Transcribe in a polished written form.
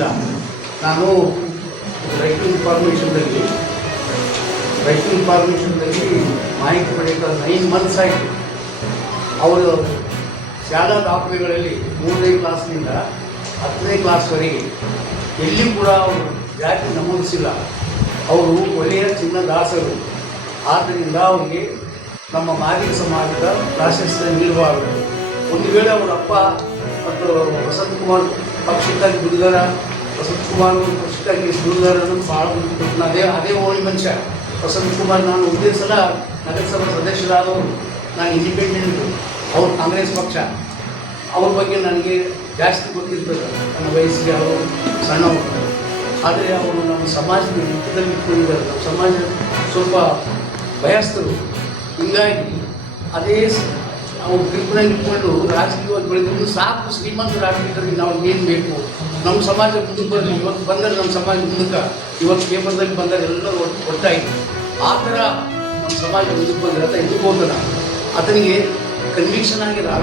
ಇಲ್ಲ. ನಾನು ರೈತ ಇನ್ಫಾರ್ಮೇಷನ್ದಲ್ಲಿ ಮಾಹಿತಿ ಪಡೆಯುತ್ತ 9 ಮಂತ್ಸ್ ಆಯಿತು. ಅವರು ಶಾಲಾ ದಾಖಲೆಗಳಲ್ಲಿ 3ನೇ ಕ್ಲಾಸ್ನಿಂದ 10ನೇ ಕ್ಲಾಸ್ವರೆಗೆ ಎಲ್ಲಿ ಕೂಡ ಅವರು ಜಾತಿ ನಮೂದಿಸಿಲ್ಲ. ಅವರು ಒಳ್ಳೆಯ ಚಿನ್ನದಾಸರು. ಆದ್ದರಿಂದ ಅವರಿಗೆ ನಮ್ಮ ಮಾದಿಗ ಸಮಾಜದ ಪ್ರಾಶಸ್ತ್ಯ ನೀಡಬಾರದು. ಒಂದು ವೇಳೆ ಅವರ ಅಪ್ಪ ಮತ್ತು ವಸಂತಕುಮಾರ್ ಪಕ್ಷಕ್ಕಾಗಿ ದುಡಿದಾರ, ವಸಂತಕುಮಾರ್ ಪಕ್ಷಕ್ಕಾಗಿ ದುಡಿದಾರ ಅನ್ನೋದು ಭಾಳ ಅದೇ ಓಣಿ ಮನುಷ್ಯ ವಸಂತಕುಮಾರ್. ನಾನು ಒಂದೇ ಸಲ ನಗರಸಭಾ ಸದಸ್ಯರಾದವರು. ನಾನು ಇಂಡಿಪೆಂಡೆಂಟು, ಅವರು ಕಾಂಗ್ರೆಸ್ ಪಕ್ಷ. ಅವ್ರ ಬಗ್ಗೆ ನನಗೆ ಜಾಸ್ತಿ ಗೊತ್ತಿರ್ತದೆ, ನನ್ನ ವಯಸ್ಸಿಗೆ ಅವರು ಸಣ್ಣವರು. ಆದರೆ ಅವರು ನಮ್ಮ ಸಮಾಜದ ಹಿತದಲ್ಲಿ ಇಟ್ಕೊಂಡಿದ್ದಾರೆ. ನಮ್ಮ ಸಮಾಜ ಸ್ವಲ್ಪ ಭಯಸ್ಥರು. ಹೀಗಾಗಿ ಅದೇ ಅವ್ರು ಗ್ರಿಪ್ನಲ್ಲಿ ಇಟ್ಕೊಂಡು ರಾಜಕೀಯವಾಗಿ ಬೆಳೆದು ಸಾಕು ಶ್ರೀಮಂತರಾಗಲಿಕ್ಕೆ ನಾವು ಏನು ಬೇಕು, ನಮ್ಮ ಸಮಾಜ ಮುಂದಕ್ಕೆ ಬರಲಿ. ಇವತ್ತು ಬಂದರೆ ನಮ್ಮ ಸಮಾಜ ಮುಂದಕ್ಕೆ, ಇವತ್ತು ಪೇಪರ್ದಲ್ಲಿ ಬಂದರೆ ಎಲ್ಲರೂ ಒಟ್ಟಾಯಿತು. ಆ ಥರ ನಮ್ಮ ಸಮಾಜ ಮುಂದಕ್ಕೆ ಬಂದರೆ ಅಂತ ಇಟ್ಕೋತಾನೆ. ಆತನಿಗೆ ಕನ್ವಿಕ್ಷನ್ ಆಗಿ